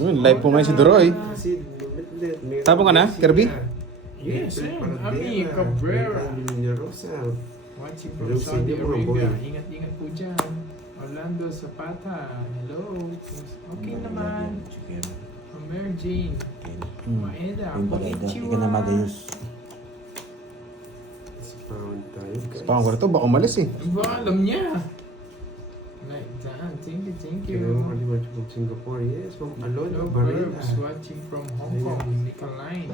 Live po ngayon si Duroy. Tapos ka na, Kirby? Yes, Ami Cabrera. Watching from Saudi Arabia. Ingat-ingat po dyan. Orlando Zapata. Hello. Okay naman. Mary Jane. Maeda. Hindi ka na magayos. Spawn ko na to, baka umalis eh. Ba, alam niya. Like that. Thank you. From Singapore, yes. From Alon, Hello, Barilla. Burbs. Watching from Hong Kong. Nicoline.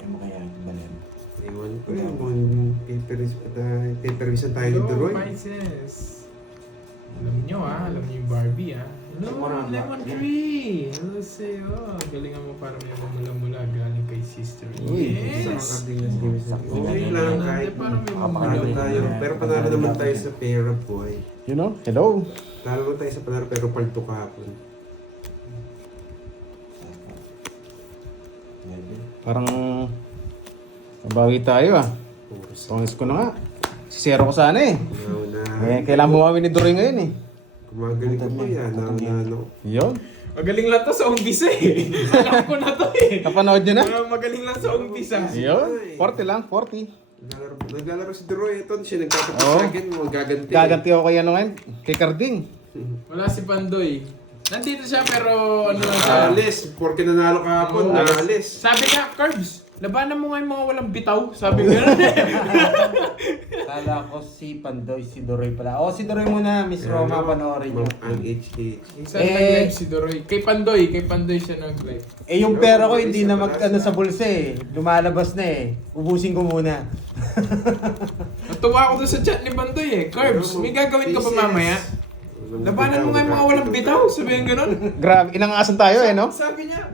Kaya mo kaya balen. Ewan ko yun, kung paper-vision tayo ni Hello, Duroy. Pisces. Alam niyo alam niyo yung Barbie Hello, Lemon Tree. Hello sa'yo. Galingan mo para may mamula-mula galing kay sister. Yes. Okay lang, kahit Parang may panalo tayo. Pero panalo naman tayo sa pera, boy. You know? Hello? Panalo naman tayo sa panalo, pero palto kahapon. Parang mabawi tayo ah. Pangis ko na nga. Sisero ko sana eh. Kailangan bumawi ni Duroy ngayon eh. Kumagaling ka po yan. Yun. Magaling lang to sa umpisa eh. Alam ko na to eh. Kapanood nyo na? Magaling lang sa umpisa. Yun. 40 lang, 40. Naglalaro si Duroy. Ito, siya nagtatapos Oo. sa akin. Gaganti. Gaganti ako kay ano ngayon? Kay Carding. Wala si Pandoy. Nandito siya pero ano lang siya. Naalis. Porque nanalo kahapon, naalis. Sabi nga, Curbs, labanan mo nga yung mga walang bitaw. Sabi ko yun. Kala ko si Pandoy, si Duroy pala. Si Duroy muna, Miss Roma, panoorin nyo. Ang HH. Saan nag-live si Duroy? Kay Pandoy siya nag-live. Yung pera ko hindi na sa bulsa eh. Lumalabas na eh. Ubusin ko muna. Natuwa ako doon sa chat ni Pandoy eh. Curbs, may gagawin ka pa mamaya? Labanan mo nga yung mga walang bitaw. Sabi yung ganun. Grabe, inangasan tayo eh no? Sabi niya,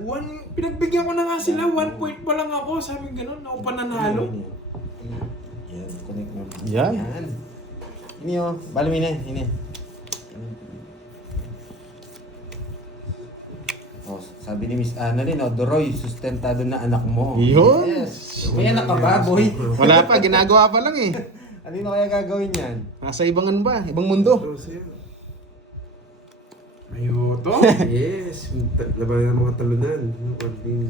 pinagbigyan ko na nga sila, 1 point pa lang ako. Sabi yung ganun, ako pa nanalo. Yan, connect mo. Yan. Ini oh, bali mo ini. Sabi ni Miss Annalyn, Duroy, sustentado na anak mo. Yun. Yes. May anak ka ba, boy? Wala pa, ginagawa pa lang eh. Ano kaya gagawin yan? Nasa ibang ano ba? Ibang mundo. Ayoto. Yes. Labanan ng mga talunan.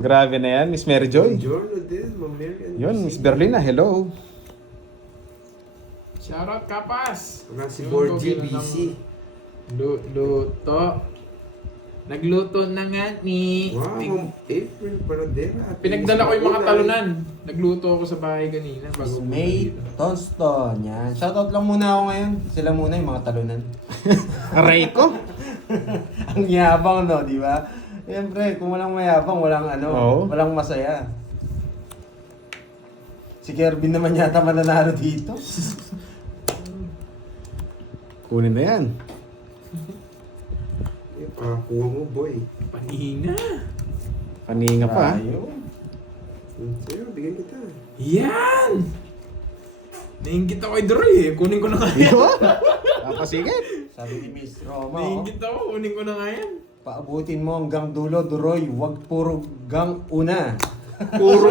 Grabe na yan, Miss Mary Joy. Jorno din, Ma'am Mary. Yun, Miss Berlina, hello. Shoutout Kapas. Wala si Borgie, busy. Luto. Nagluto na nga ni... Wow, Ma'am April Paradera. Pinagdala ko yung mga talunan. Nagluto ako sa bahay kanina. Miss May Tonston. Yan. Shoutout lang muna ako ngayon. Sila muna yung mga talunan. Aray ko. Ang yabang, no? Di ba? Siyempre, kung walang mayabang, walang masaya. Si Kervin naman yata mananalo dito. Kunin na yan. Kuha mo, boy. Panina. Paninga pa. Ayun. Sa'yo, bigyan kita. Yan! Nainggit ako kay Duroy eh. Kunin ko na nga yan. Yun. Papasigit. Sabi ni Miss Roma, Nainggit ako. Kunin ko na nga yan. paabutin mo hanggang dulo, Duroy. Huwag puro gang una. Puro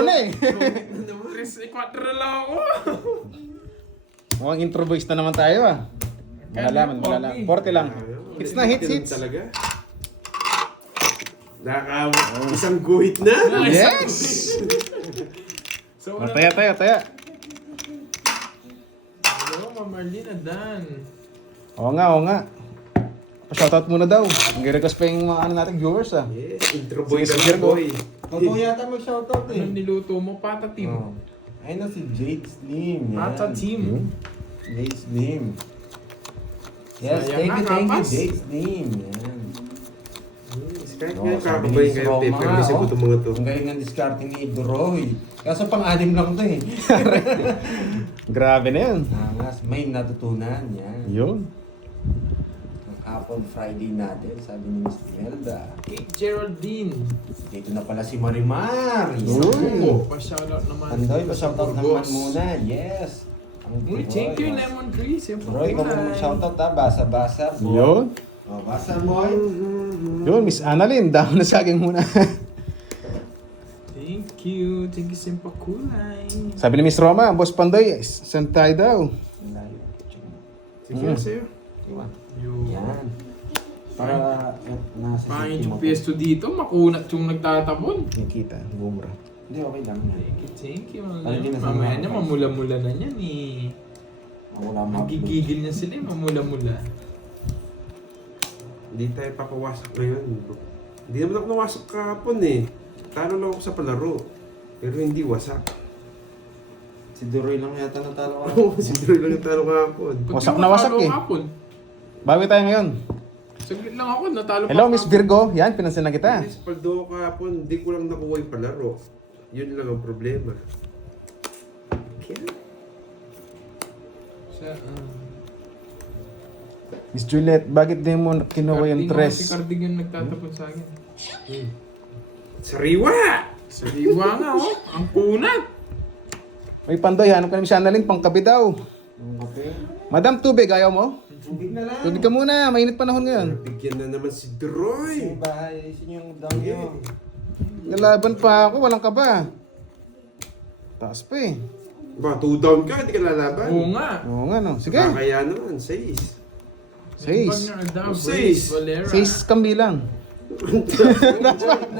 Una eh. 3-4 lang ako. Mukhang intro voice na naman tayo ah. Malalaman. 40 lang. Hits na, hits. Talaga. Isang guhit na. Yes! So, Taya. Hello, Ma'am Marlene Adan. Oo nga. Pa-shoutout muna daw. Nag-request pa yung mga nating viewers ah. Yes, intro boy Sige, ka sige, na, boy. Totoo yata mag-shoutout eh. Anong niluto mo? Pata team. Oh. Ayun na si Jade Slim. Yan. Pata team. Jade Slim. Yes, Sayang thank na, you, kapas. Jade Slim. Yan. Yes, kahit Oo, ngayon sabi ni kakabayin Miss kayo, Roma, paper kasi ko itong mga to. Ang galing ng discarding ni Duroy. Kaso pang-anim lang to eh. Grabe na yan. Angas, may natutunan. Yan. Yun. Ang Apple Friday natin, sabi ni Miss Imelda. Kate Geraldine. Dito na pala si Marimar. Uy. Pa-shoutout naman. Andoy, pa-shoutout naman Burgos. muna. Yes. Ang Uy, thank you, Lemon Tree. Duroy, ikaw muna mag-shoutout ha. Basa-basa. boy. Yun. Oh, basa boy. Yun, Miss Annalyn. Dahon na sa akin muna. Thank you. Thank you, Simpakulay. Sabi ni Miss Roma, Boss Pandoy, saan tayo daw? Sige, sa'yo. Diba? Yo. Yan. Para nasa Pangin safety yung mo. pwesto dito, makunat yung nagtatabon. Nakita, bumra. Hindi, okay lang. Thank you. Ay, hindi na sa Mamaya mga na, guys. mamula-mula na yan eh. Ako lang ma-upload. Magigigil niya sila eh, mamula-mula. Hindi tayo papawasak ngayon. Hindi naman ako nawasak kahapon eh. Talo lang ako sa palaro. Pero hindi wasak. Si Duroy lang yata natalo ka. Oo, si Droy lang yung talo kahapon. Ba't Wasak di na mo wasak natalo eh. kahapon? Bawi tayo ngayon. Saglit lang ako, natalo Hello, pa Miss kahapon. Virgo. Yan, pinansin na kita. Yes, paldo ako kahapon. Hindi ko lang nakuha yung palaro. Yun lang ang problema. Kaya, Miss Juliet, bakit di mo kinuha yung Si tres? Carding yung nagtatapon sa akin. sariwa! Sariwa nga oh, ang kunat. May pandoy, hanap ka namin siya analin, pangkabi daw. Yung kape. Madam, tubig, ayaw mo? Tubig na lang. Tubig ka muna, mainit panahon ngayon. Bigyan na naman si Droy. Yung bahay, yung dam nyo. Nalaban pa ako, walang kaba. Taas pa eh. Ba, 2 down ka, hindi ka lalaban. Oo nga. Oo nga no. Sige. Kaya naman, 6. Seis. Pag nga daw, Seis. Brace, Valera. 6 kambilang. Gitna,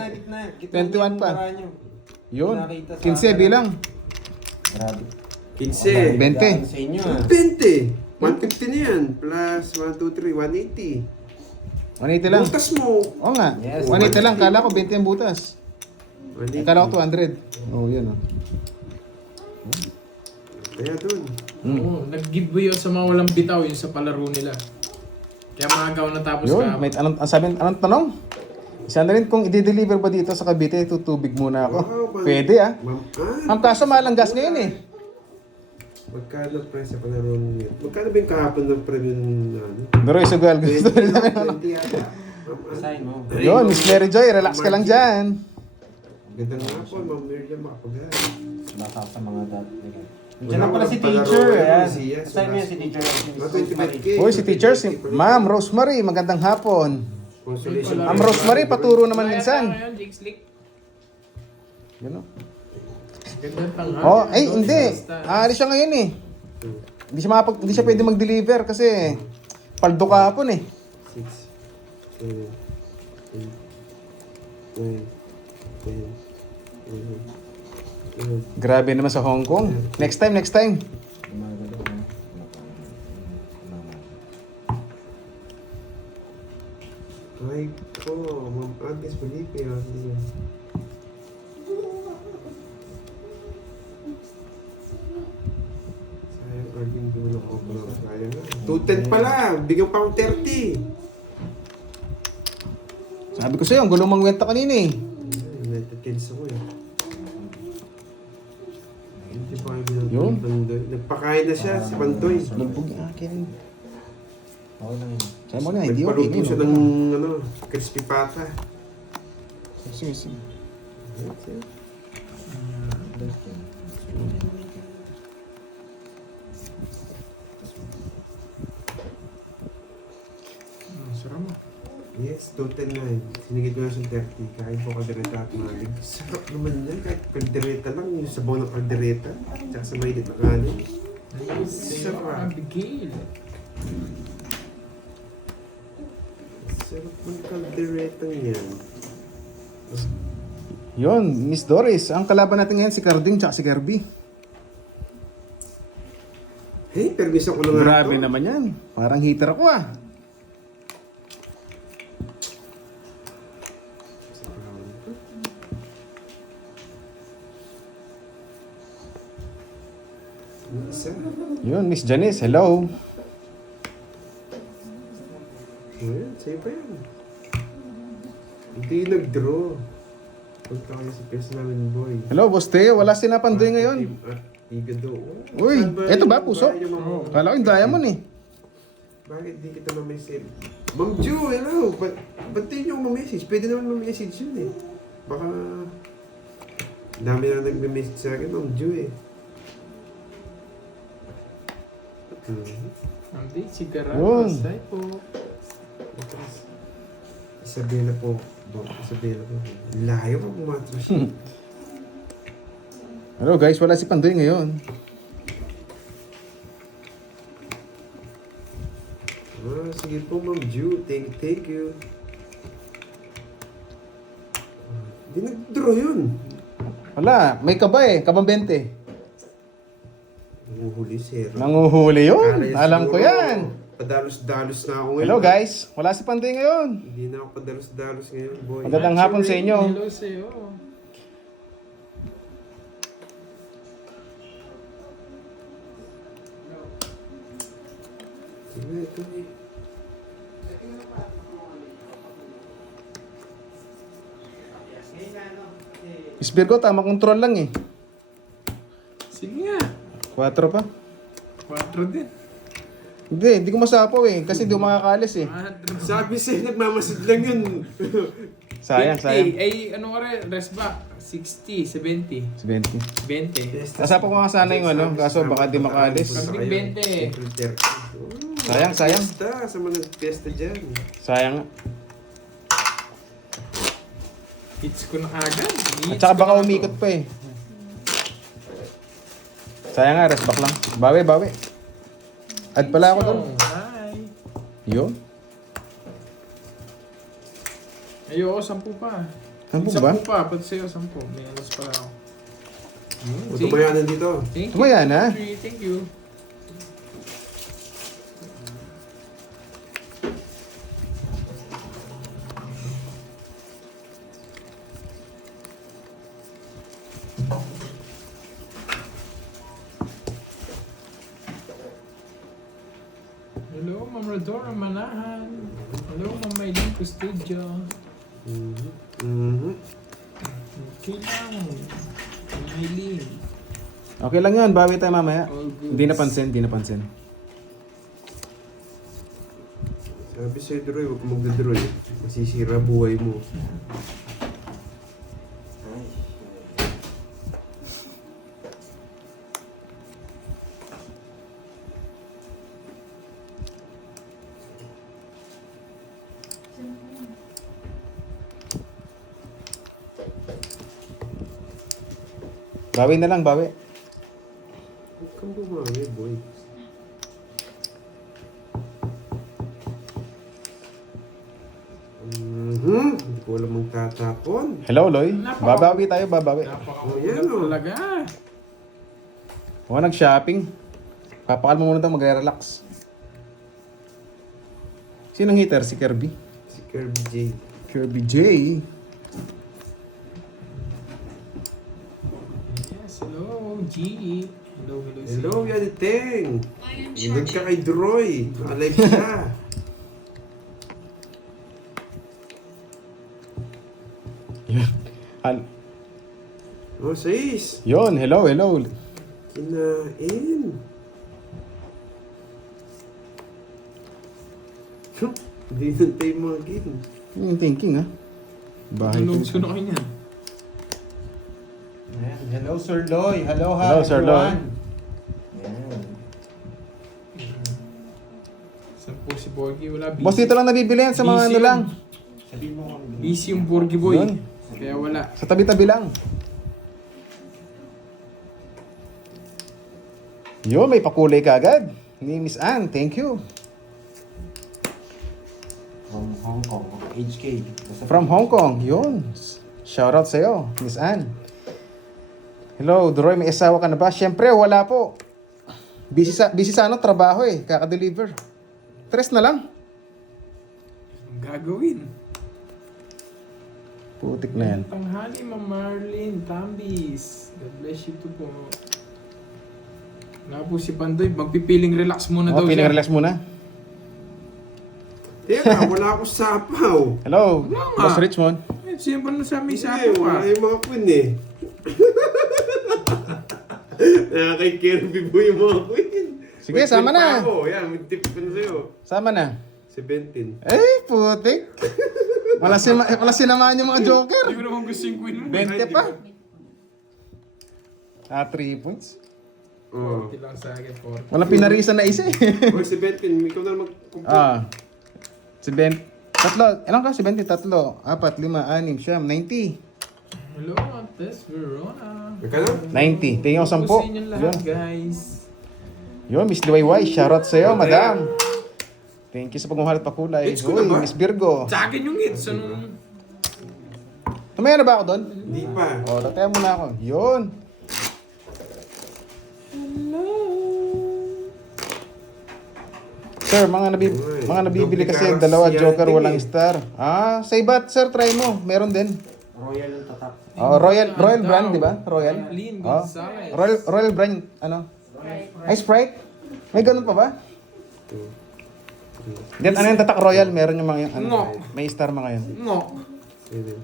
gitna. 21 pa. Para nyo. Yun. Nakita sa 15 bilang. Grabe. 15. 20. Sa inyo ah. 20. 150 na yan. Plus 1, 2, 3, 180. 180 lang. Butas mo. Oo nga. Yes. 180 lang. Kala ko 20 ang butas. 180. Kala ko 200. Oo, yun oh. Kaya dun. Oo, nag-giveaway yun sa mga walang bitaw yun sa palaro nila. Kaya maagaw natapos Yun. ka. May, anong tanong? Isa na rin kung i-deliver ba dito sa Cavite, tutubig muna ako. Wow, Pwede ah. Ma'am, Ang kaso mahal ang gas ngayon eh. Magkano price sa palaro niya? Magkano ba yung kahapon ng premium na ano? Pero isugal. 20 yata. Sign mo. Yun, Miss Mary Joy, relax ka lang dyan. Ganda nga po, Ma'am Miriam makapaghan. Baka sa mga dati. Wala Diyan lang pala si ko palaro teacher. ngayon, Ayan. si Yes, Sign mo yan last si teacher. Mga 25K. Uy, si teacher, si Ma'am Rosemary, magandang hapon. Consolation. Ma'am Rosemary, paturo naman Kaya minsan. tayo ngayon, Jake Slick. Yun oh. Ganda tanghali. Oh, ay Ano, hindi. basta. Aalis siya ngayon eh. Hindi siya pwede mag-deliver kasi paldo kahapon eh. 6, 7, 8, 9, 10, 11, 12. Grabe naman sa Hong Kong. Next time, next time. Ay po, Ma'am Agnes Felipe. Sayang, Arvin, di mo na ako pala. Sayang nga. 210 pala. Bigyan pa akong 30. Sabi ko sa'yo, ang gulong mangwenta kanina eh. United Kills ako eh. Hindi pa kayo binang Yun. Pandoy. Nagpakain na siya si Pandoy. Lumpog yung akin. Okay lang yun. Sabi mo na, hindi okay. Nagpaluto siya ng ano, crispy pata. Sige, sige. Sarap mo. Yes, 210 Sinigit ko na sa 30. Kain po kaldereta at malig. Sarap naman yan. Kahit kaldereta lang. Yung sabaw ng kaldereta. Tsaka sa mainit na kanin. Sa'yo, Sarap. Abigail. Sarap ng kaldereta yan. Yun, Miss Doris. Ang kalaban natin ngayon si Carding tsaka si Kirby. Hey, permiso ko na nga Grabe to. naman yan. Parang heater ako ah. Isa. Yun, Miss Janice, hello. Ayan, sa'yo pa yan. Hindi nag-draw. Punta kayo sa pesa namin, boy. Hello, Boss Teo. Wala si Napandoy ngayon. Igado. Uy, eto ba, puso? Kala ko yung diamond eh. Bakit di kita ma-message? Ma'am Ju, hello! Ba't di nyo ma-message? Pwede naman ma-message yun eh. Baka... Dami na nag-message sa akin, Ma'am Ju eh. Hindi, sigara. Yun. Pasay po. Isabela po. Isabela po. Layo pa pumatro siya. Hello guys, wala si Pandoy ngayon. Si sige po, Ma'am Ju. Thank you. Hindi nag-draw yun. Wala, may kaba eh. Kabang 20. Nanguhuli, sir. Nanguhuli yun. Alam ko yan. Padalos-dalos na ako ngayon. Hello guys, wala si Panday ngayon. Hindi na ako padalos-dalos ngayon, boy. Magandang hapon sa inyo. Hello sa'yo. Sige, ito eh. Miss Virgo, tama control lang eh. Sige nga. 4 pa. 4 din. Hindi ko masapaw eh. Kasi hindi ko makakalis eh. 4. Sabi sa'yo, nagmamasid lang yun. Sayang. Ay, ano ka rin? Rest back. 60, 70. 20. 20. Nasapaw ko nga sana yung ano. Kaso baka di makaalis. Pag 20. Sayang. Fiesta, sa mga nag-fiesta dyan. Sayang. Hits ko na agad. At saka baka umikot pa eh. Sayang nga, rest back lang. Bawi. Add pala ako doon. Bye. Yun. Ayoko, 10 pa. 10 ba? 10 pa, pati sa'yo 10. May alas pala ako. Tumayanan dito. Thank you. Tumayan, ha? Thank you. Hello, Ma'am Rodora Manahan. Hello, Ma'am Maylene Custodio. Okay lang. Ma'am Maylene. Okay lang yun. Bawi tayo mamaya. All good. Hindi napansin. Sabi sa'yo, Droy, huwag ka magdadroy. Masisira buhay mo. Bawi na lang, bawi. Huwag kang bumawi, boy. Hindi ko alam magtatapon. Hello, Loy. Babawi tayo. Ayan, oh. Talaga. O, nag-shopping. Papakal mo muna ito, magre-relax. Sinong hitter? Si Kirby? Si Kirby J. Kirby J. Yes, hello, G. Hello, Yaniteng. Inog ka kay Droy. Alive siya. Oh, sis. Yun, hello. Kinain. Hindi na tayo magin. Yung thinking, ha? Bahay Hello, ko. na kayo niyan. Hello, Sir Loy. Hello, Hello, Sir Loy. Yan. Saan po si Borgie? Wala, busy. Boss, dito lang nabibili yan sa mga Busy ano lang. Sabihin mo kami. Busy yung Borgie boy. Yun. Kaya wala. Sa tabi-tabi lang. Yun, may pakulay ka agad. Ni Miss Ann, thank you. From Hong Kong, HK. From Hong Kong, yun. Shoutout sa'yo, Miss Ann. Hello, Droy, may asawa ka na ba? Siyempre, wala po. Busy sa ano, trabaho eh. Kaka-deliver. 3 na lang. Ang gagawin. Putik na yan. Tanghali, Ma'am Marlene Tambis. God bless you too po. Wala po si Pandoy. Magpipiling relax muna daw Piling siya. relax muna. Teka, wala ako sapaw. Hello, Wala nga. Boss Richmond. Eh, sino ba na sa may Hindi, sapo wala ka? yung mga queen eh. Kay Kirby boy yung mga queen. Sige, May sama queen na. pa ako. Yan, may tip ko na sa'yo. Sama na. 17. Putik. Wala sinamaan yung mga joker. Hindi ko naman gusto yung queen mo. 20 pa. 3 points. Oo. 40 lang sa akin, 40. Walang pinarisan na isa eh. Or 17, ikaw na mag-complete. Si Ben. Ilan ka? 70, 3, 4, 5, 6, 7, 90. Hello, Tess Verona. Ika na? 90. Tingin ko 10. Hello sa inyong lahat, Yun. guys. Yun, Miss Liwayway. Shoutout sa'yo, madam. Thank you sa pagmamahal at pakulay. Hits ko na ba? Miss Virgo. Sa akin yung hits. Anong... Tumaya na ba ako doon? Hindi pa. O, tataya muna ako. Yun. Sir, mga nabibili kasi Duplicate dalawa si joker, Ate walang eh. star. Ah, sa iba't sir, try mo. Meron din. Royal yung tatak. Oh, Royal brand, di ba? Royal. Clean, Oh. Gonzales. Royal brand, ano? Ay, Sprite? May ganun pa ba? Then, ano yung tatak Royal? Meron yung mga, ano, Ngo. may star mga yun. Ngo. Ayun.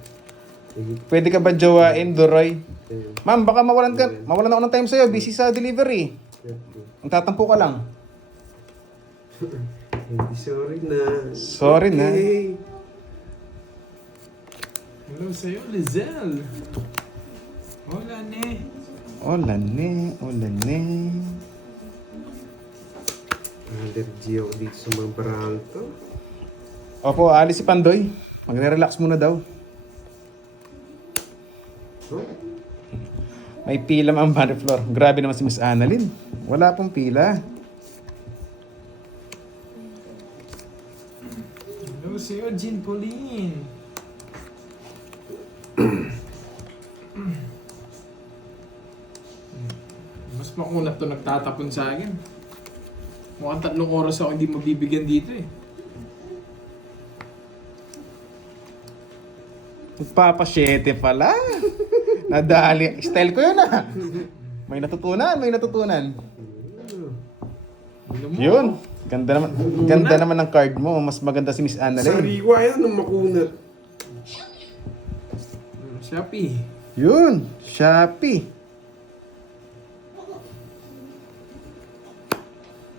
Pwede ka ba jowain, Doroy? Ayun. Ma'am, baka mawalan ako ng time sa'yo. Busy sa delivery. Ang tatampo ka lang. Hindi, sorry na. Sorry na. Okay. Hello sa'yo, Lizelle. Hola, ne. Olan ne. Allergy ako dito sa mga barang to. Opo, alis si Pandoy. Magre-relax muna daw. Oh? May pila ang Banner Floor. Grabe naman si Miss Annalyn. Wala pong pila. Hello sa'yo, Jean Pauline. Mas makunat to nagtatapon sa akin. Mukhang 3 oras ako hindi mabibigyan dito eh. Magpapasyete pala. Nadali. Style ko yun ah. May natutunan. Ano mo? Yun. Ganda naman ng card mo. Mas maganda si Miss Annalyn. Sariwa yan ng makunat. Shopee. Yun. Shopee.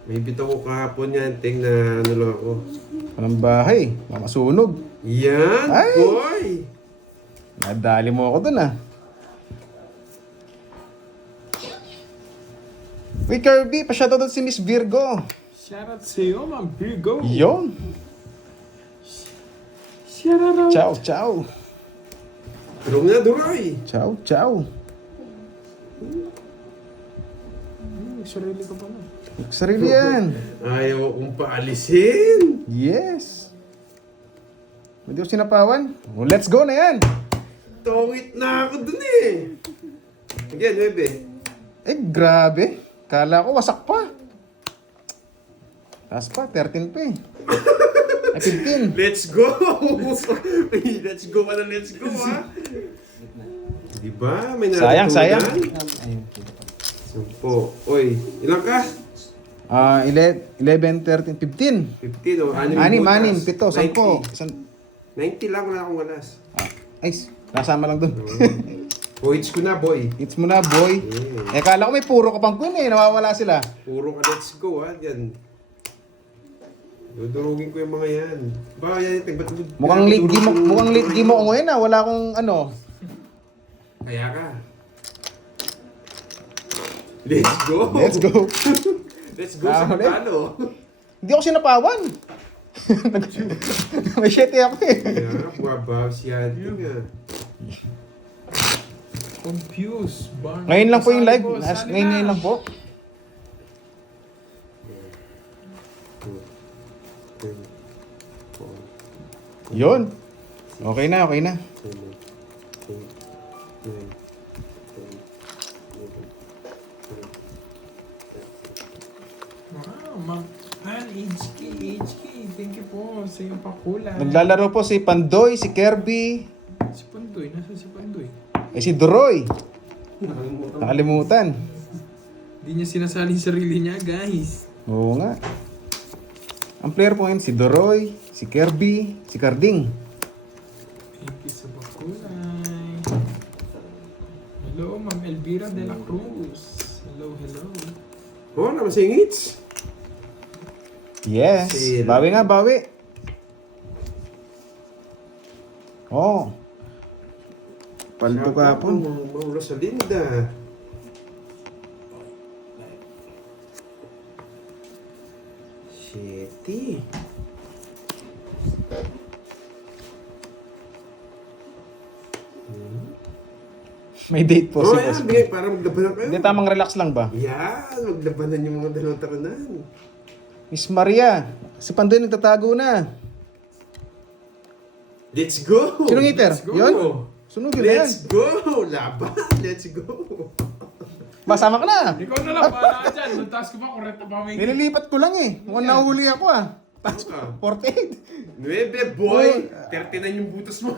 May bitaw ko kahapon yan, ting na ano lang ako. Walang bahay. Mamasunog. Yan, Ay! boy! Nadali mo ako dun ah. Uy, Kirby. Pa-shoutout si Miss Virgo. Shoutout sa'yo, Ma'am Virgo. Yun. Shoutout. Ciao. Tulong na, Duroy! Ciao. Sarili ko pa na. Sarili yan. Ayaw kong paalisin! Yes. Hindi ko sinapawan. Oh, let's go na yan. Tongit na ako dun eh! Again, bebe. Eh, grabe. Kala ko wasak pa. Taas pa, 13 pa eh. Ay, 15. Let's go! Let's go ka na, let's go ha! Diba? May Sayang. natutunan? Ayun. 10. Oy, ilang ka? 11, 13, 15. 15 o 6 Anim, butas. 7, 10. 90 lang, wala akong alas. Ay, nasama lang dun. Points ko na, boy. It's mo na, boy. Yeah. Eh, kala ko may puro ka pang queen eh. Nawawala sila. Puro ka, let's go ha. Yan. Dudurugin ko yung mga yan. Ba, yan. Mukhang late game mo ako ngayon ah. Wala akong ano. Kaya ka. Let's go! Let's go. Let's go sa ulit. talo. Hindi ako sinapawan. May shete ako eh. Kaya, buwabaw si Ate nga. Confused. Barn. Ngayon lang po yung live. Sali na. Ngayon lang po. Yun. Okay na. Wow, Ma'am Ann, HK. Thank you po sa iyong pakulay. Naglalaro po si Pandoy, si Kirby, Si Pandoy. Nasa si Pandoy? eh si Doroy. Nakalimutan. Hindi niya sinasali yung sarili niya, guys. Oo nga. Ang player po ngayon si Doroy, si Kirby, si Carding. Thank you sa pakulay. Hello, Ma'am Elvira de la Cruz. Hello. Oh, namasingits. Yes. Sino? Bawi. Oh. Palto ka po. Ma'am Rosalinda. Shitty. May date po Oh, si yan. Boss. Bigay, para maglabanan kayo. Hindi, tamang relax lang ba? Yan, maglabanan yung mga dalawang taranan. Miss Maria. Si Pandoy nagtatago na. Let's go! Sinong hitter? Let's go. Yun? Sunugin na yan. Let's go! Laban! Let's go! Masama ka na. Ikaw na lang, para ka dyan. Nagtaas ko ba? Correct pa may... Nililipat ko lang eh. Mukhang nahuli ako ah. Taas ka. 48. 9, boy! 39 yung butas mo.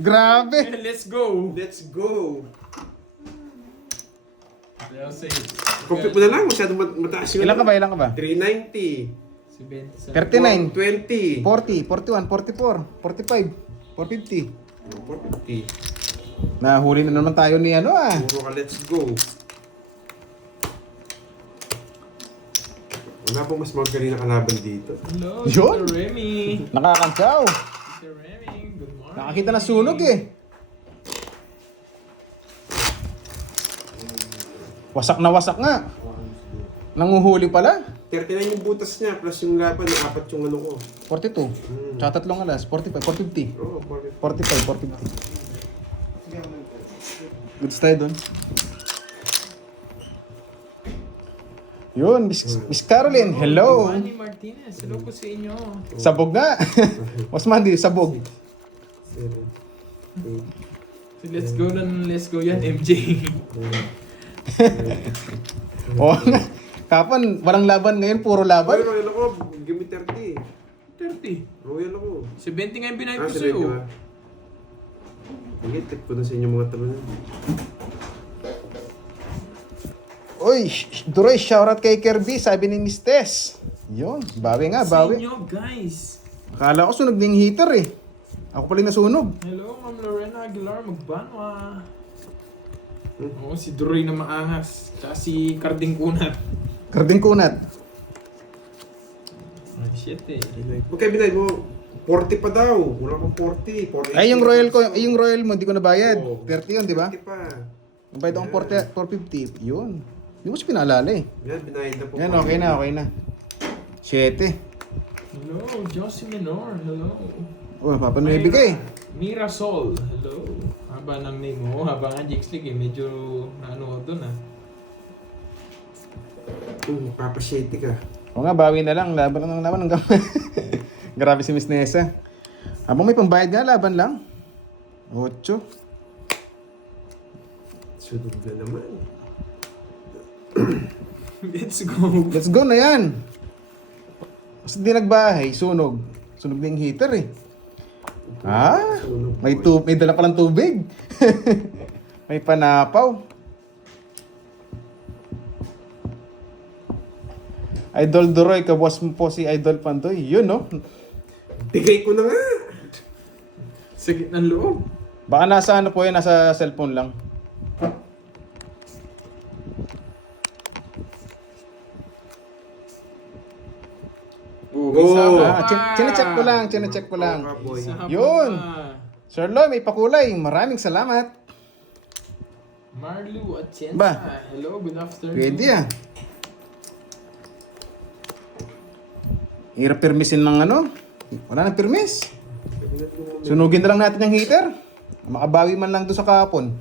Grabe. Let's go! Let's go! I'll say it. Compute mo na lang. Masyadong mataas yung... Ilan ka ba? Ilan ka ba? 390. 77. 39. 20. 40, 41, 44, 45, 450. 450. Nahuli na naman tayo ni ano ah. Puro ka, let's go. Wala pong mas magaling na kalaban dito. Hello, Yun. Tito Remy. Nakakantsaw. Tito Remy, good morning. Nakakita na sunog eh. Wasak na wasak nga. Nanguhuli pala. 39 yung butas niya, plus yung laban, yung 4 yung ano ko. 42. Tsaka 3 alas. 45, 450. Oo, 40. 45, 450. Goods tayo dun. Yun, Miss Caroline, hello. Manny Martinez, hello po sa inyo. Sabog nga. Mas mandi, sabog. 7, 8, So let's go yan, MJ. Oo nga. Kapan, walang laban ngayon, puro laban. Royal ako, give me 30. 30. Royal ako. 70 nga yung binayad ko 70 sa'yo. ba? Sige, tip ko na sa inyo mga tabanan. Uy, Duroy, shoutout kay Kirby, sabi ni Miss Tess. Yun, bawi nga, Sa bawi. inyo, guys. Akala ko sunog ng heater eh. Ako pala yung nasunog. Hello, Ma'am Lorena Aguilar, magbanwa. Oo, si Duroy na maangas. Tsaka si Carding Kunat. Karding kunat. Ah, shit eh. Huwag kayo binay mo, 40 pa daw. Wala pang 40. 40 Ay, yung royal ko, yung royal mo, hindi ko nabayad. Oo. 30 yun, di ba? 40 pa. Yung bayad akong 450. Yun. Hindi mo siya pinaalala eh. Yan, binayad na po. Yan, okay na, okay na. 7. Hello, Josie Menor. Hello. Oh, papanibigay. Mirasol. Hello. Haba ng name mo. Haba nga Jix League eh. Medyo naano doon ah. Papasyete ka. O nga, bawi na lang. Laban lang naman hanggang... Grabe si Miss Nessa. Habang may pambayad nga, laban lang. 8. Sunod na naman. Let's go. Let's go na yan. Kasi di nagbahay, sunog. Sunog na yung heater eh. Ah, Sunog may dala palang tubig. May panapaw. Idol Duroy, kabuas mo po si Idol Pandoy. Yun no? Bigay ko na nga. Sa gitnang loob. Baka nasa ano po yan, nasa cellphone lang. Oh. Chinecheck ko lang, chinecheck ko lang. Boy. Yun. Sir Loy, may pakulay. Maraming salamat. Marlu Atienza. Ba? Hello, good afternoon. Pwede ah. Hirap permisin ng ano. Wala nang permis. Sunugin na lang natin yung heater. Makabawi man lang doon sa kahapon.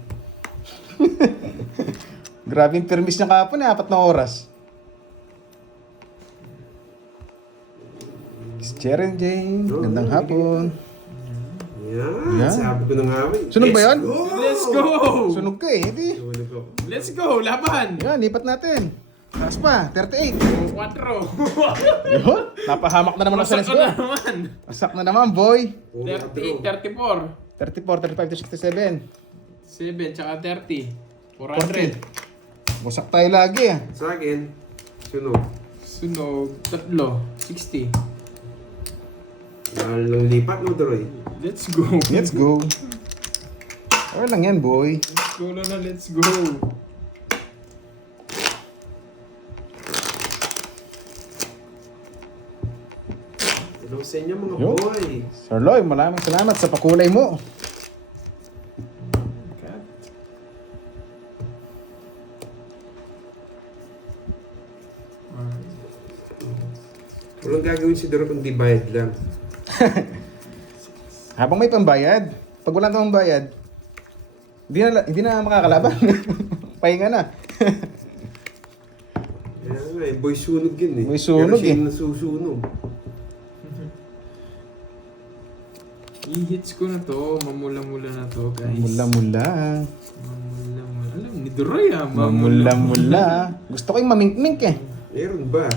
Grabe yung permis niya kahapon eh, 4 na oras. Miss Jaren Jane, gandang hapon. Yan. Yan. Sabi ko na nga. Sunog ba yan? Let's go! Sunog ka eh, hindi. Sunog ako. Let's go! Laban! Yan, lipat natin. Taas pa, 38. 4. Yun, napahamak na naman ang Masak Let's ko Go. na naman. Masak na naman, boy. 38, 34. 34, 35 to 67. 7, tsaka 30. 400. 40. Busak tayo lagi ah. Sa akin, sunog. Sunog, 3. 60. Mahal ng lipat mo, Droy. Let's go. Let's go. Okay lang yan, boy. Let's go na, let's go. Hello sa inyo mga Yo. boy. Sir Loy, maraming salamat sa pakulay mo. Walang gagawin si Droy kung di bayad lang. Habang may pambayad, pag wala kang pambayad, hindi na makakalaban. Pahinga na. Yan. nga eh, boy sunog yun eh. Boy sunog Pero siya eh. yung nasusunog. I-hits ko na to. Mamula-mula na to, guys. Mula-mula. Mamula-mula. Alam ni Duroy ah. Mamula-mula. Gusto ko yung mamink-mink eh. Meron ba?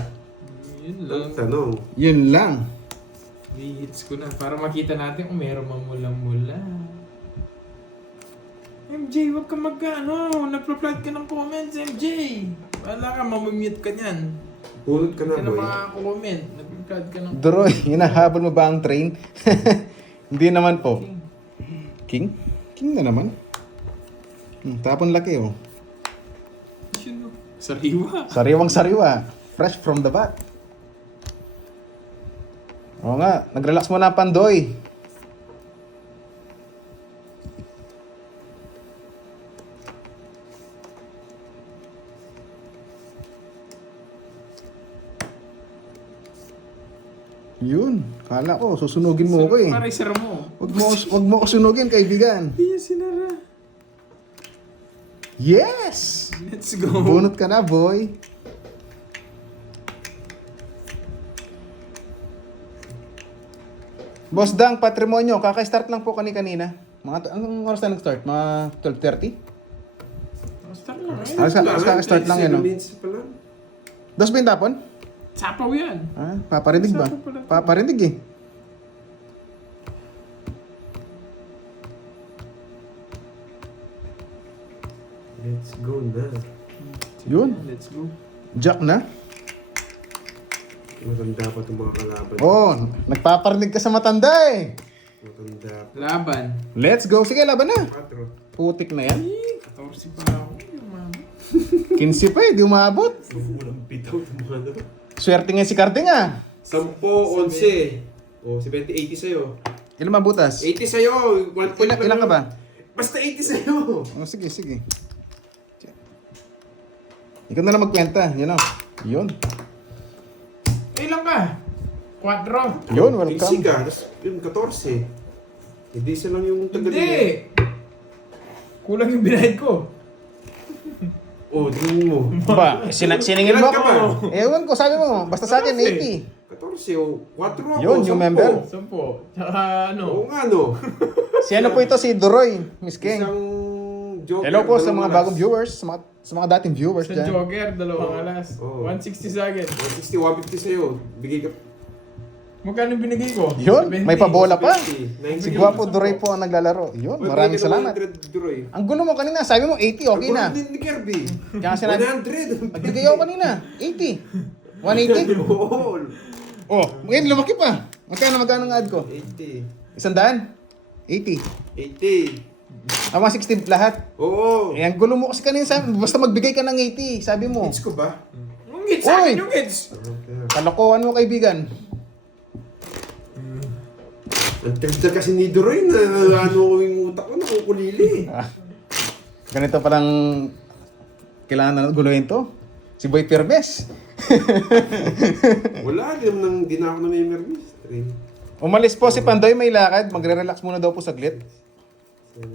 Yun Ang lang. tanong. Yun lang. I-hits ko na. Para makita natin kung meron mamula-mula. MJ, wag ka mag-ano. Nagpa-plug ka ng comments, MJ. Wala ka, mamamute ka niyan. Pulot ka na, Hindi ka na boy. makaka-comment. Nagpa-plug ka ng Droy, hinahabol mo ba ang train? Hindi naman po. King? King na naman. Tapon laki oh. Yun, oh. Sariwa. Sariwang sariwa. Fresh from the bat. Oo nga, nag-relax muna ang Pandoy. Yun, kala ko, susunugin mo ko eh. Para isara mo. Wag mo ko sunugin, kaibigan. Hindi yan sinara. Yes! Let's go. Bunot ka na, boy. Boss Dang, patrimonyo, kaka-start lang po kanina. Anong oras na nag-start? Mga 12:30? Start lang eh. Kaka-start lang yun, no? 7 minutes pa lang. Dos ba yung tapon? Sapaw yan. Ah, paparinig ba? Sapo pala. Paparinig eh. Let's go na. Yun. Let's go. Jack na. Matanda pa itong mga kalaban. Oh, nagpaparinig ka sa matanda eh. Matanda pa. Laban. Let's go. Sige, laban na. 4. Putik na yan. 14 pa ako. Yung mama. 15 pa eh, di umabot. Walang bitaw itong mga ano. Swerte nga si Carding ah. 10, 11. O, 70, 80 sa'yo. Ilan mabutas? 80 sa'yo. 1 point Ilan ka ba? Basta 80 sa'yo. Oh, sige, sige. Ikaw na lang magkwenta. Yun o. Yun. Ilan ka? 4. Yun, Easy welcome. ka. Tapos yung 14. Hindi isa lang yung tagal Hindi. Kulang yung binayad ko. Oh, tingin mo. Ba, siningin mo Ilan ka ako. ba? Ewan ko, sabi mo. Basta sa akin, 80. 14 o 4 ako. Yun, yung 10. member. 10. Tsaka ano? Oo nga no. Si ano po ito? Si Duroy, Miss King. Isang joker. Hello po sa dalawang mga alas. bagong viewers, sa mga dating viewers Sa dyan. jogger, 2 alas. Oo. 160 sa akin. 160, 150 sa'yo. Bigay ka. Magkano binigay ko? Yun, 70. may pabola pa. 90. Si Guapo Duroy po ang naglalaro. Yun, Uy, maraming bigay ka ng salamat. 100, Duroy. Ang gulo mo kanina, sabi mo 80, okay Ang na. gulo din ni Kirby. Kaya sinabi, 100. nagbigay ako kanina, 80. 180. Oo. Oh, ngayon lumaki pa. Magkano ang ad ko? 80. 100? 80. 80. Ah, mga 60 lahat. Oo. Eh, ang gulo mo kasi kanina, basta magbigay ka ng 80, sabi mo. Hits ko ba? Yung hits sa akin, Uy! yung hits. Kalokohan mo, kaibigan. Ang trip kasi ni Duroy na ano ko yung utak ko, nakukulili. Ganito palang kailangan na guluhin to. Si Boy Permes. Wala, di na ako na may memories. Umalis po si Pandoy, may lakad. Magre-relax muna daw po saglit. 7,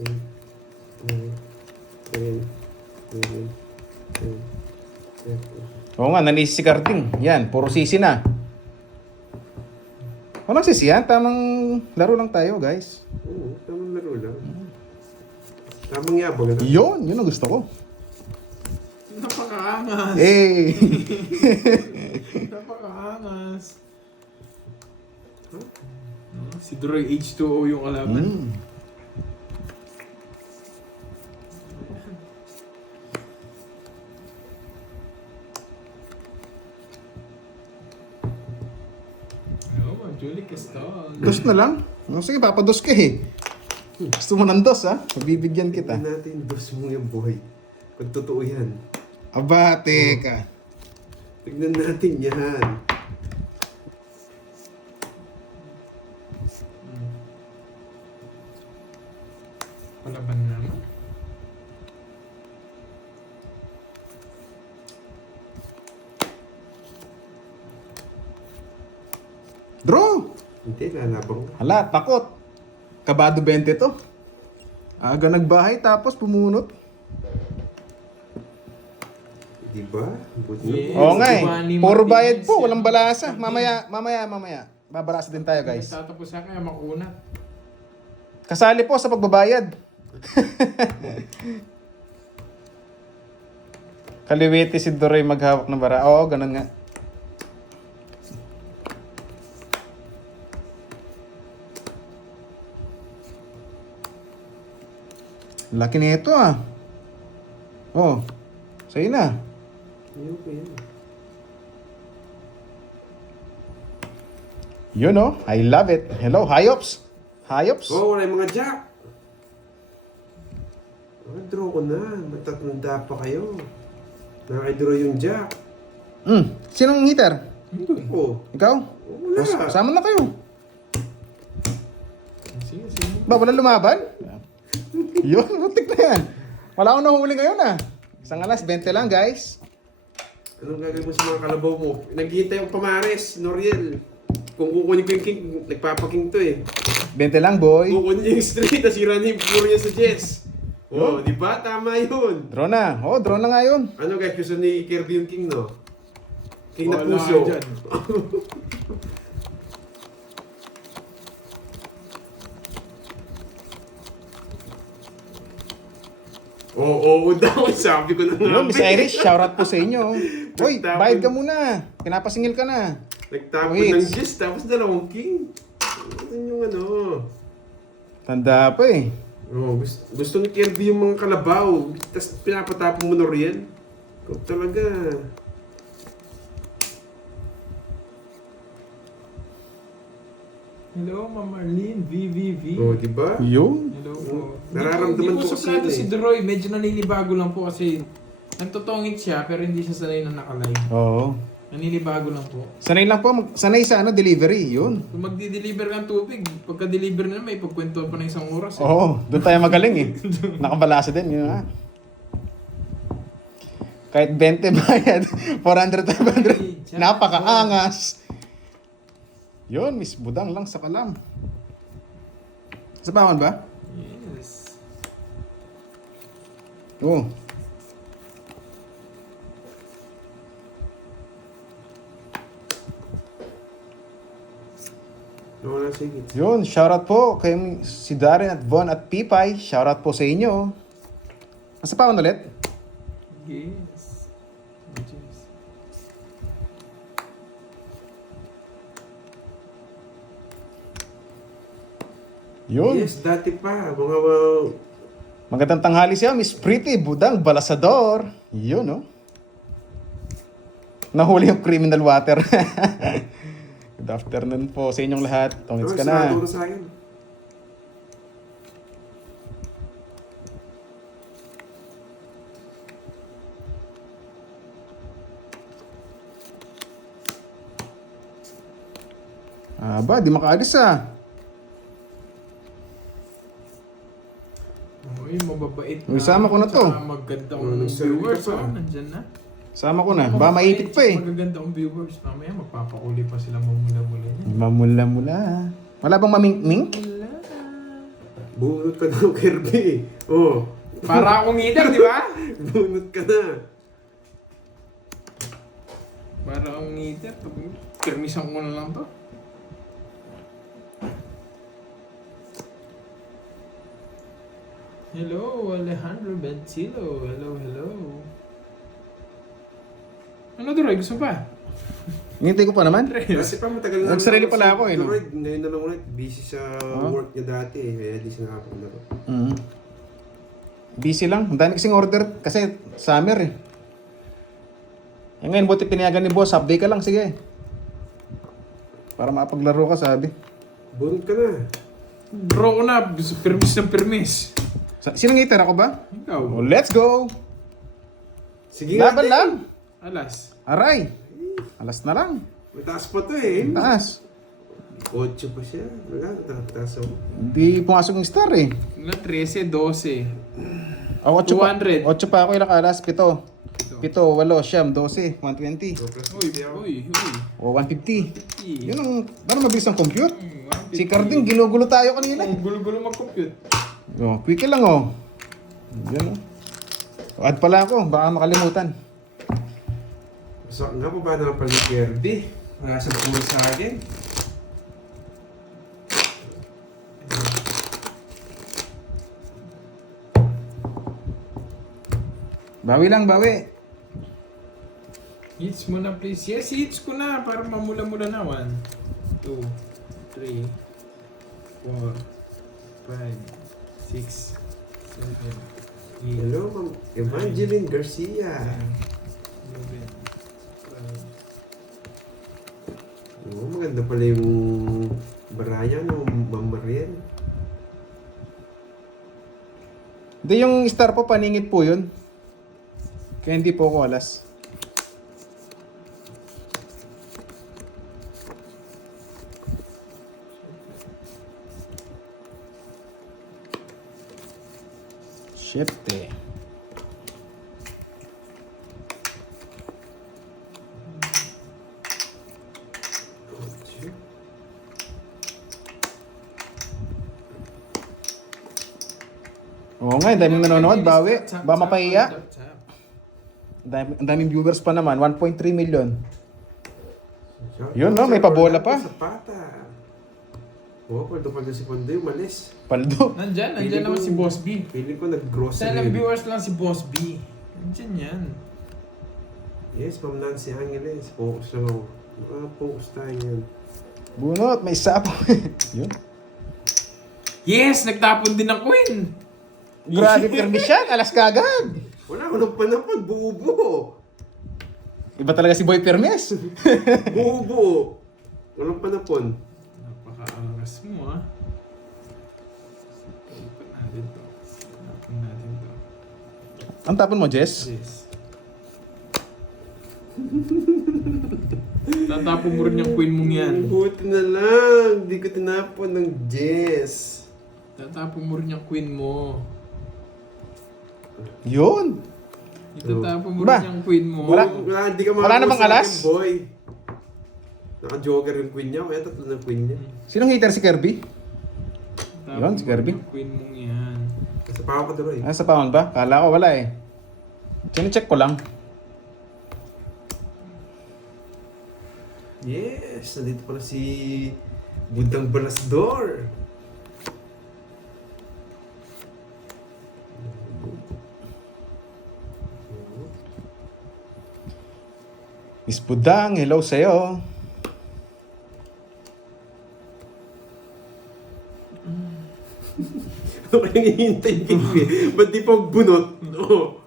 8, 9, 10, 11, 12, 13. Oo nga, nanis si Carding. Yan, puro sisi na. Walang sisi yan. Tamang laro lang tayo, guys. Oo, tamang laro lang. Tamang yabang. Yun ang gusto ko. Napakaangas. Eh! Napakaangas. Si Droy H2O yung kalaban. Mm. Oh, Julie Castol. Dos na lang. Sige, papados ka eh. Gusto mo ng dos, ha? Pagbibigyan kita. Tignan natin, dos mo yung buhay. Kung totoo yan. Aba, teka. Tignan natin yan. Palaban naman. Draw! Hindi, lalabang ka. Hala, takot. Kabado 20 to. Aga nagbahay tapos pumunot. Diba? Buti Yeah. Oo nga eh. Giovanni Puro Martinez bayad po, yan. walang balasa. Mamaya. Babalasa din tayo guys. Nagtatapos sa kaya makunat. Kasali po sa pagbabayad. Kaliwete si Duroy maghawak ng bara. Oo, ganun nga. Laki nito ah. Oh. Sa'yo na. Ayun ko yan. You know, I love it. Hello, Hyops. Hyops. Oh, wala yung mga jack. Draw ko na. Matatlanda pa kayo. Nakadraw yung jack. Sinong hitter? Oh, Ikaw? wala. O, sama na kayo. Sige. Ba, wala lumaban? Yun, butik na yan. Wala akong nahuli ngayon ah. Isang alas, 20 lang guys. Anong gagawin mo sa mga kalabaw mo? Naghihintay yung pamares, Noriel. Kung kukunin ko yung king, nagpapaking to eh. 20 lang boy. Kukunin yung straight, nasira na yung puro niya sa Jess. Oh, di ba? Tama yun. Draw na. Oh, draw na nga yun. Ano guys, gusto ni Kirby yung king, no? King na Wala puso. ka dyan. Oo daw, sabi ko na nga. Yun, Miss Irish, shoutout po sa inyo. Hoy, Nagtapon. bayad ka muna. Pinapasingil ka na. Nagtapon Wait. ng Jess, tapos dalawang king. Ano yung ano? Tanda pa eh. Oh, gusto ni Kirby yung mga kalabaw. Tapos pinapatapon mo Noriel. Ikaw talaga. Hello, Ma'am Marlene, VVV. Oh, di ba? Yun. Hello po. Nararamdaman Hindi ko po kasi suplado yun eh. si Droy. Medyo naninibago lang po kasi nagtotongit siya pero hindi siya sanay na nakalive. Oo. Naninibago lang po. Sanay lang po, sanay sa ano, delivery. Yun. Kung magdi-deliver ng tubig, pagka-deliver na may pagkwento pa ng isang oras. Eh. Oo, doon tayo magaling eh. Nakabalasa din, yun nga. Kahit 20 bayad, 400, 500. Napakaangas. Yun, Miss Budang lang sa kalam. Sa bawan ba? Yes. Oo. Wala, sige. Yun, shoutout po kay si Darren at Von at Pipay. Shoutout po sa inyo. Nasa pawan ulit? Yes. Yes. Yun. Yes, dati pa. Mga Magandang tanghali siya, Miss Pretty Budang Balasador. Yun, no? Nahuli yung criminal water. Good afternoon po sa inyong lahat. Tongits ka na. sarado sa akin. Aba, di makaalis ah. Uy, mababait Uy, sama ko na to. Tsaka maganda ang Nagserve viewers. ka pa. Nandyan na. Sama ko na. Ba, maitik pa eh. Magaganda ang viewers. Mamaya magpapakuli pa sila mamula-mula niya. Mamula-mula. Wala bang mamink-mink? Wala. Bunot ka na, Kirby. Oh, Para akong leader, di ba? bunot ka na. Para akong leader. Permisan ko na lang to. Hello, Alejandro Benzilo. Hello. Ano Droy? Gusto pa? Hinintay ko pa naman. Kasi pa matagal na. Nagsarili pala ako eh, no? Droid, ngayon na lang ulit. Busy sa work niya dati eh. Kaya di siya nakapunta. Busy lang. Ang dami kasing order kasi summer eh. Ngayon, buti pinayagan ni boss. Update ka lang, sige. Para makapaglaro ka, sabi. Bunot ka na. Draw ko na. Permis ng permis. Sinong hitter ako ba? Ikaw. Oh, let's go! Sige Laban natin. lang! Alas. Aray! Alas na lang. Mataas pa to eh. Taas. 8 pa siya. Wala, taas ako. Hindi pumasok yung star eh. Ilan? 13, 12. Oh, 8 pa. 200. 8 pa ako ilang alas. 7. 7, 8, 12, 120. 120. Uy. O 150. Yun ang, ano mabilis ang compute? Si 150. Carding, ginugulo tayo kanina. Ang gulo-gulo mag-compute. Oh, quick lang oh. Yan oh. Add pala ako, baka makalimutan. So, nga pa ba na pala ni Kirby? Wala sa buo sa akin. Bawi lang, bawi. Hits mo na please. Yes, hits ko na para mamula-mula na. 1, 2, 3, 4, 5, 6, 7, 8, Hello, Ma'am Evangeline Garcia. 11, 12. Oo, maganda pala yung baraya ng Ma'am Mariel. Hindi, yung star po, paningit po yun. Kaya hindi po ako alas. Shit eh. Oo nga, ang daming nanonood, bawi. Ba mapahiya? Ang daming viewers pa naman, 1.3 million. Yun, no? May pabola pa. Sa pata. Oo, paldo pa si Pondoy, umalis. Paldo. Nandyan Feeling naman ko- si Boss B. Feeling ko nag-grocery. Sa ilang viewers lang si Boss B. Nandyan yan. Yes, Ma'am Nancy Angeles. Focus lang ako. Focus tayo yan. Bunot, may isa po. Yun. Yes! Nagtapon din ng Queen! Grabe permission, alas kagad. Wala ko ng panapon, buo-buo. Iba talaga si Boy Permes. Buo-buo. Walang panapon. Napaka-angas mo ah. Ipat natin to. Tapon natin to. Ang tapon mo, Jess? Yes. Tatapon mo rin yung Queen mong yan. Buti na lang. Di ko tinapon ng Jess. Tatapon mo rin yung Queen mo. Yun. Itatapon mo Ba? rin yung Queen mo. Wala. Di ka Wala makakuha namang sa alas? akin, boy. Naka-joker yung queen niya. Kaya tatlo na queen niya. Sinong hater si Kirby? Tatapon Yun, si mo Kirby. rin yung Queen mong yan. Sa pako ko tuloy. Ano sa pound ba? Kala ko wala eh. Sine-check ko lang. Yes! Nandito pala si Budang Balasdor. Miss Budang, hello sa'yo. Ano kayong hihintay, Kirby? Ba't di pa bunot? Oo.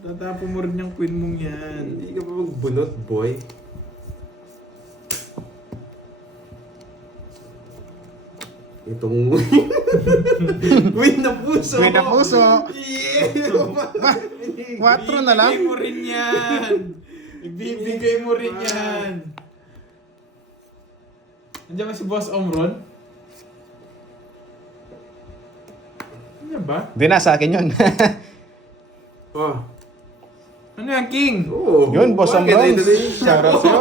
Tatapon mo rin yung Queen mong yan. Hindi ka pa magbunot, boy. Itong queen na puso. Queen na puso. Yeah! 4 na lang. Ibibigay mo rin yan. Ibibigay mo rin yan. Nandiyan ba si Boss Omron? Ano ba? Hindi na, sa akin yun. Oh. Ano yan, King? Oo. Yun, Boss Bakit? Ambrose. Ito na yung Shoutout sa'yo.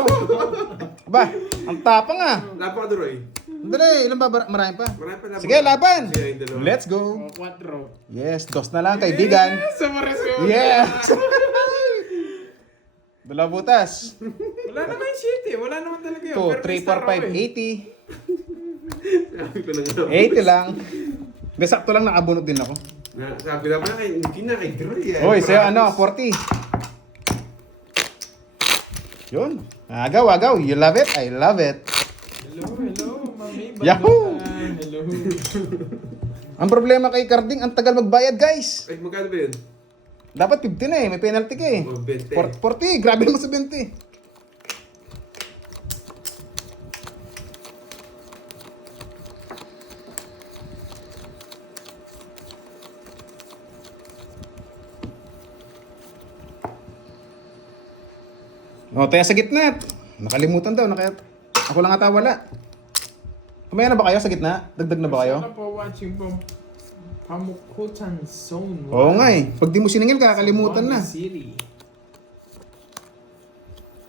Ba, ang tapang ah. Napakaduroy. Dali, ilan ba? Marami pa. Marami pa. Sige, laban. Sige, yung dalawa. Let's go. 4. Yes, 2 na lang, kaibigan. Yes! Samares-yun. Yes! Dalawa butas. Wala naman yung shit eh. Wala naman talaga yun. 2, 3, 4, 5, 80. Sabi ko na nga. 80 lang. Hindi, sakto lang nakabunot din ako. Sabi na pala kay hindi na kay Droy. Hoy, sa'yo ano, 40. Yun. Agaw, agaw. You love it? I love it. Hello, mami. Yahoo! Bandutan. Hello. Ang problema kay Carding, ang tagal magbayad, guys. Ay, magkano ba yun? Dapat 50 na eh. May penalty ka eh. Oh, 20. 40. Grabe naman sa 20. O, tayo sa gitna. Nakalimutan daw. Ako lang ata wala. Kumaya na ba kayo sa gitna? Dagdag na ba kayo? Sana po watching from Pamukutan Zone 1. Oo nga eh. Pag di mo siningil, kakalimutan na. City.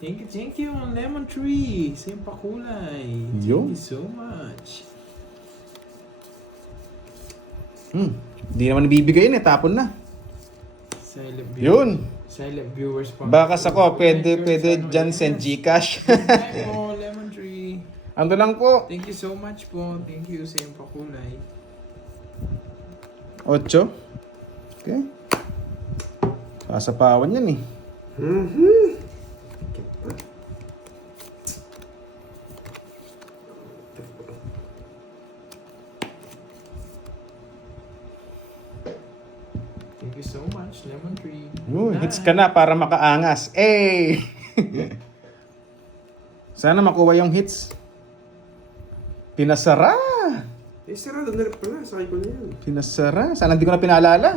Thank you, Lemon Tree. Same pa kulay. Yo. Thank you so much. Di naman nabibigay yun eh. Tapon na. Silent Yun. Silent viewers pa. Bakas ako, pwede dyan send Gcash. Hi po, Lemon Tree. Ando lang po. Thank you so much po. Thank you sa iyong pakulay. 8. Okay. Sasapawan yan eh. Thank you so much, Lemon Tree. Hits ka na para makaangas. Eh! Sana makuha yung hits. Pinasara! Eh, sarado na rin pala. Sakay ko na yan. Pinasara. Sana hindi ko na pinaalala.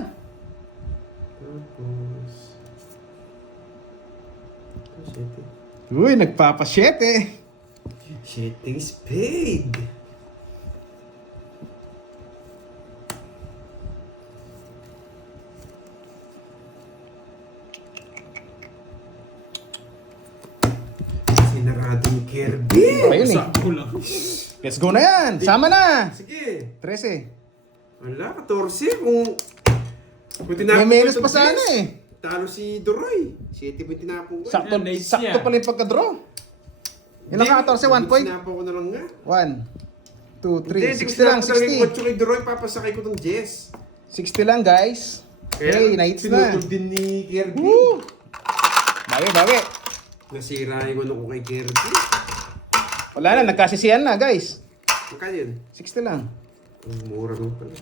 Tapos... Siyete. Uy, nagpapasyete. Siyeteng spade. Sinarado ni Kirby. Ayun eh. Sakto lang. Let's go na yan. Sama na. Sige. 13. Wala, 14. Kung May tinapon menos ko pa itong sana Jess, eh. Talo si Doroy. 7 ba tinapon ko? Sakto, Yan, nice sakto niya. pala yung pagka-draw. Yun ang 14, 1 point. Tinapon ko na lang nga. 1, 2, 3, Hindi, 60 lang, 60. 60. Kay Doroy, papasakay ko itong Jess. 60 lang guys. Hey, nights na. pinutol din ni Kirby. Woo! Bawi. Nasira yung ano ko kay Kirby. Wala na, nagkasisiyan na guys. Magkano yun? 60 lang. Ang mura mo pala.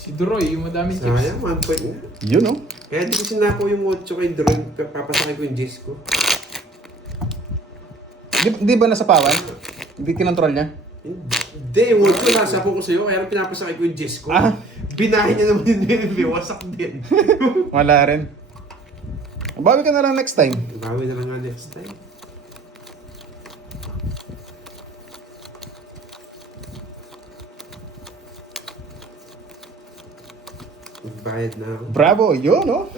Si Droy, yung madaming chips. Sayang, 1 point nga. Yun oh. Kaya di ko sinako yung 8 kay Doroy. Papasakay ko yung Jess ko. Di ba nasa pawan? Hindi kinontrol niya? Hindi, yung 8 nasa po ko sa'yo. Kaya pinapasakay ko yung Jess ko. Ah. Binahin niya naman yung Navy. Wasak din. Wala rin. Bawi ka na lang next time. Bawi na lang nga next time. Bayad na ako. Bravo, yun oh.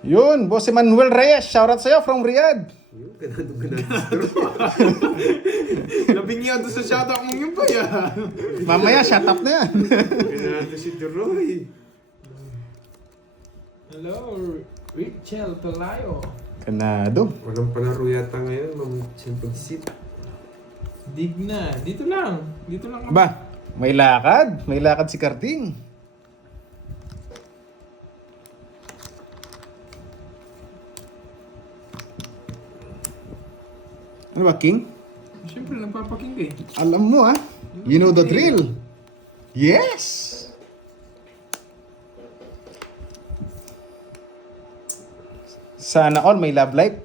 Yun, Boss Emmanuel Reyes. Shoutout sa'yo from Riyadh. Yun, ganado. Labing doon sa shoutout mong yun pa yan. Mamaya, shut up na yan. Ganado si Doroy. Hello, Richel Pelayo. Kanado. Walang palaro yata ngayon, Ma'am Champagsit. Dig na. Dito lang. Dito lang. Ba, may lakad. May lakad si Karding. Ano ba, King? Siyempre, nagpapaking ka eh. Alam mo ah. You know the drill. Yes! Sana all may love life.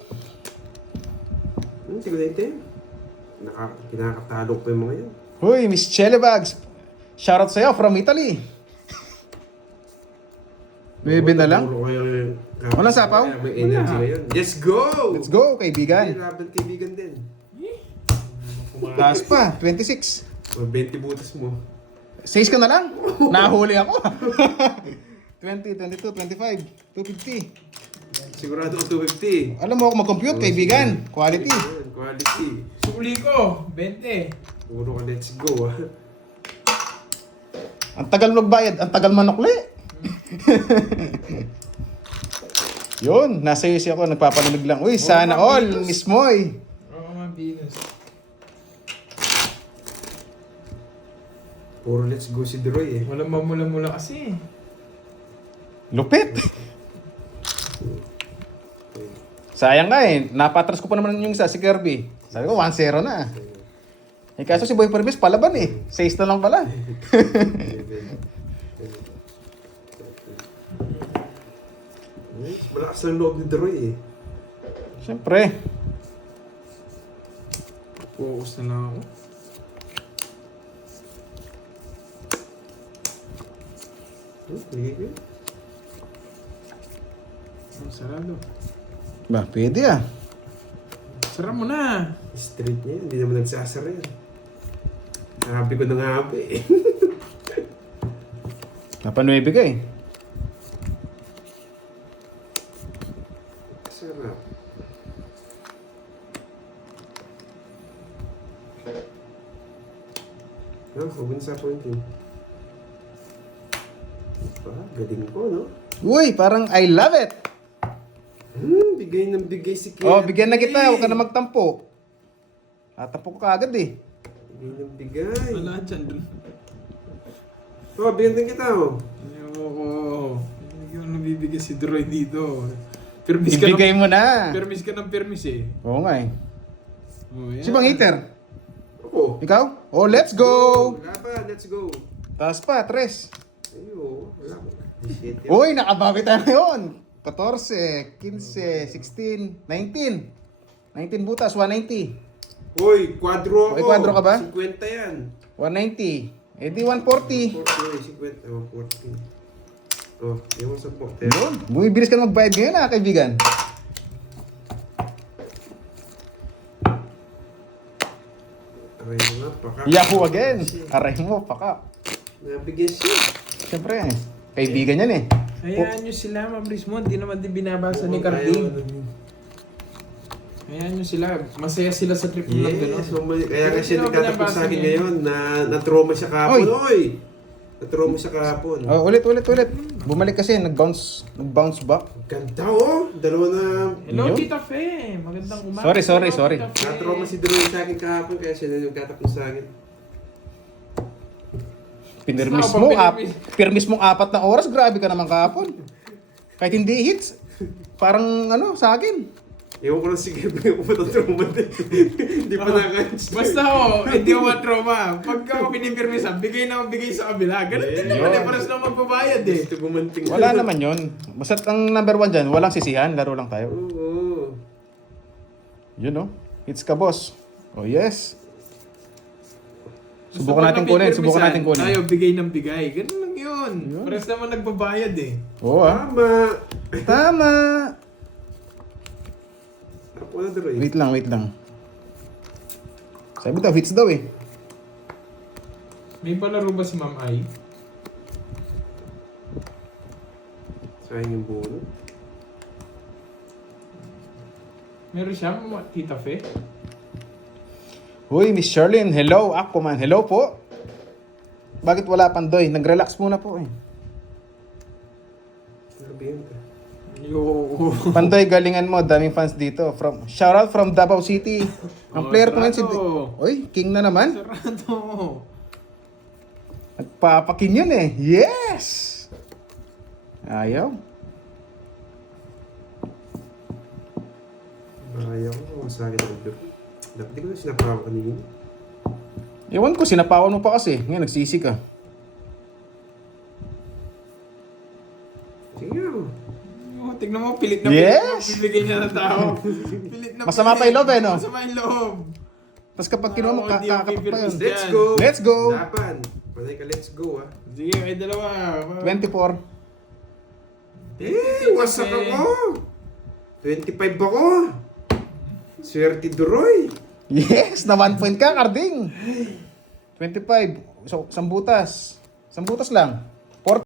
Siguro na ito yun. Kinakatalo ko yung mga yan. Huy, Miss Chelebags. Shoutout sa'yo from Italy. Maybe na lang. Puro kayo yung... Walang sapaw? May energy ngayon. Let's go! Let's go, May kaibigan. laban kaibigan din. Taas pa, 26. O 20 butas mo. 6 ka na lang. Nahuli ako. 20, 22, 25, 250. Sigurado ko 250. Alam mo ako mag-compute, kaibigan. Quality. Ayan, quality. Suli ko, 20. Puro ka let's go ah. Ang tagal magbayad, ang tagal manukli. Yun, nasa iyo siya ako, nagpapanulig lang. Uy, sana all, Miss Moy. Oo, mga Venus. Puro let's go si Droy eh. Walang mamula-mula kasi. Lupit. Sayang nga eh, napatras ko pa naman yung isa, si Kirby. Sabi ko, 1-0 na. Eh kaso si Boy Pervis palaban eh. 6 na lang pala. Malakas ng loob ni Droy eh. Siyempre. Focus na lang ako. Sige. Ang sarado. Ba, pwede ah. Sara mo na. Straight niya, hindi naman nagsasara yan. Happy ko na nga happy eh. Napanuebe ka eh. Sarap. Huwag na sa point yun. Galing ko, no? Uy, parang I love it. Bigay ng bigay si Kuya. Oh, bigyan na kita. Huwag ka na magtampo. Tatampo ka agad eh. Bigay ng bigay. Wala dyan dun. Oh, bigyan din kita, oh. Ayoko. Hindi ko nabibigay si Droy dito. Permis ka Ibigay ng, mo na. permis ka ng permis eh. Oo nga eh. Oh, yan. Si Bang Eater. Ako. Ikaw? Oh, let's go! Wala pa, let's go. Taas pa, 3. Ayo, wala ko. 17. Uy, nakabawi tayo ngayon. 14, 15, 16, 19. 19 butas, 190. Uy, kwadro ako. Uy, kwadro ka ba? 50 yan. 190. Eh di 140. 40, 50, 140. Oh, yung sa po. Yun. Bumibilis ka na magbayad ngayon kaibigan. Aray mo nga, paka. Yahoo again. Aray mo, paka. Nabigyan siya. Siyempre, kaibigan yan eh. Hayaan nyo sila, Mabris mo. Hindi naman din binabasa ni Ayaw, Carding. ano. Hayaan nyo sila. Masaya sila sa trip nila. Yes, kaya Pero kasi hindi naman nagtatapos binabasa sa akin niya. ngayon na na-trauma siya kahapon. Oy! Oy! Na-trauma siya kahapon. Oh, ulit. Bumalik kasi, nag-bounce back. Ganda oh! Dalawa na... Hello, Yun. Tita Fe. Magandang umaga. Sorry. Tita Fe. Na-trauma si Drew sa akin kahapon kaya siya na nagtatapos sa akin. Pinirmis Saan mo, pa pirmis mong 4 na oras, grabe ka naman kahapon. Kahit hindi hits, parang sa akin. Ewan ko lang sige, yung trauma din. Hindi pa nakahits. Basta hindi ako matroma. Pagka ako pinipirmisa, bigay na ako bigay sa kabila. Ganun din naman eh, paras na magbabayad eh. Gusto gumanting. Wala naman yun. Basta ang number 1 dyan, walang sisihan, laro lang tayo. Oo. Yun no, hits ka boss. Oh yes. Basta Subukan pag natin kunin, napipirmisan, Tayo bigay ng bigay. Ganun lang yun. Yun. Paras naman nagbabayad eh. Oo Tama. Tama. Ako na Drew. Wait lang. Sabi daw, hits daw eh. May palaro ba si Ma'am Ai? Sayang yung bulo. Meron siya, Tita Fe? Uy, Miss Sherlyn, hello. Aquaman, hello po. Bakit wala Pandoy? Nag-relax muna po eh. Sabihin ka. Yo. Pandoy, galingan mo. Daming fans dito. Shoutout from Davao City. Ang Oh, player ko ngayon si... sarado. Uy, king na naman. Sarado. Nagpapaking yun eh. Yes! Ayaw. Ayaw ko sa akin ang Drew. Dapat di ko na sinapawa kanina. Ewan ko, sinapawan mo pa kasi. Ngayon, nagsisi ka. Sige oh. Tignan mo, pilit na Yes! pilit mo. Bibigay niya ng tao. Pilit na Masama pilit. pa yung loob eh, no? Masama yung loob. Tapos kapag kinuha mo, Oo, hindi ako kakapag pa yun. pipirmis. Let's go! Let's go! Lapan. Panay ka, let's go ah. Sige, may dalawa. 24. Wasak ako! 25 ako! Swerte Duroy! Yes! Na 1 point ka, Carding! 25. So, sambutas. Sambutas lang.